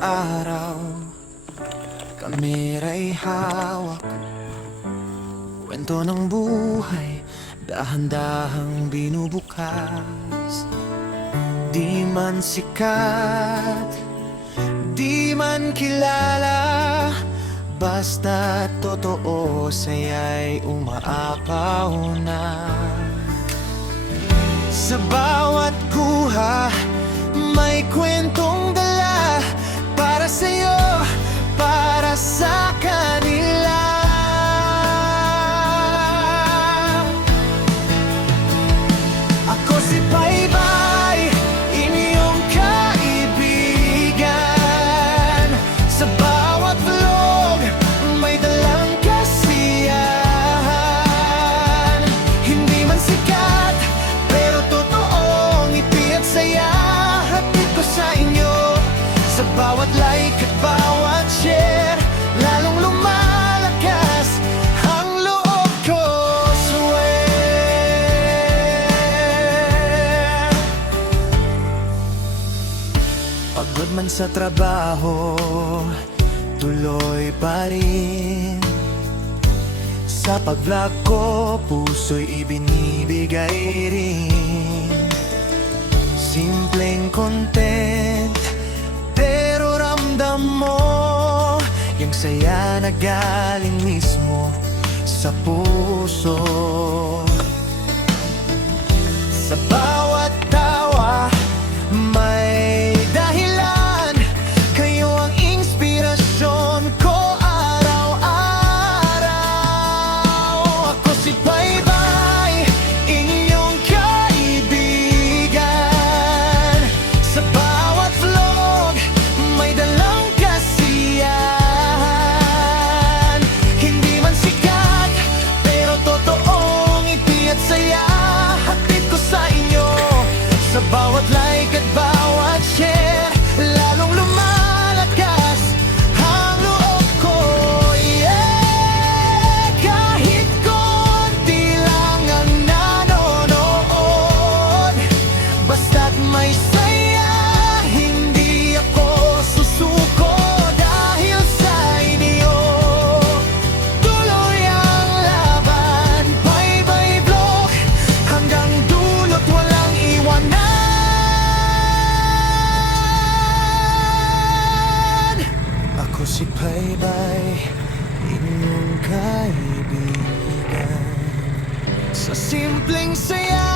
araw, kamera'y hawak, kwento ng buhay, dahan-dahang binubukas. Di man sikat, di man kilala, basta totoo, saya'y umaapaw na. Sa bawat kuha, may kwentong dala, para sa'yo, para sa kanila. Ako si Baybay, inyong kaibigan. Sa bawat vlog, may dalang kasiyahan. Hindi man sikat, pero totoong ngiti at saya, hatid ko sa inyo. Sa bawat like at bawat share, lalong lumalakas ang loob ko, swear. Pagod man sa trabaho, tuloy pa rin. Sa pag-vlog ko, puso'y ibinibigay rin. Simpleng content, pero ramdam mo yung saya na galing mismo sa puso. Sa bawat tawa, may dahilan. Kayo ang inspirasyon ko araw-araw. Ako si Baybay, inyong kaibigan. Sa bawat vlog, may dalang kasiyahan. Hindi man sikat, pero totoong ngiti at saya, hatid ko sa inyo. Sa bawat like at bawat share, lalong lumalakas ang loob ko, yeah. Kahit konti lang ang nanonood, basta't may saya, hindi ako susuko. Dahil sa inyo, tuloy ang laban. Baybay Vlog, hanggang dulo't walang iwanan. Ako si Baybay, inyong kaibigan. Sa simpleng saya,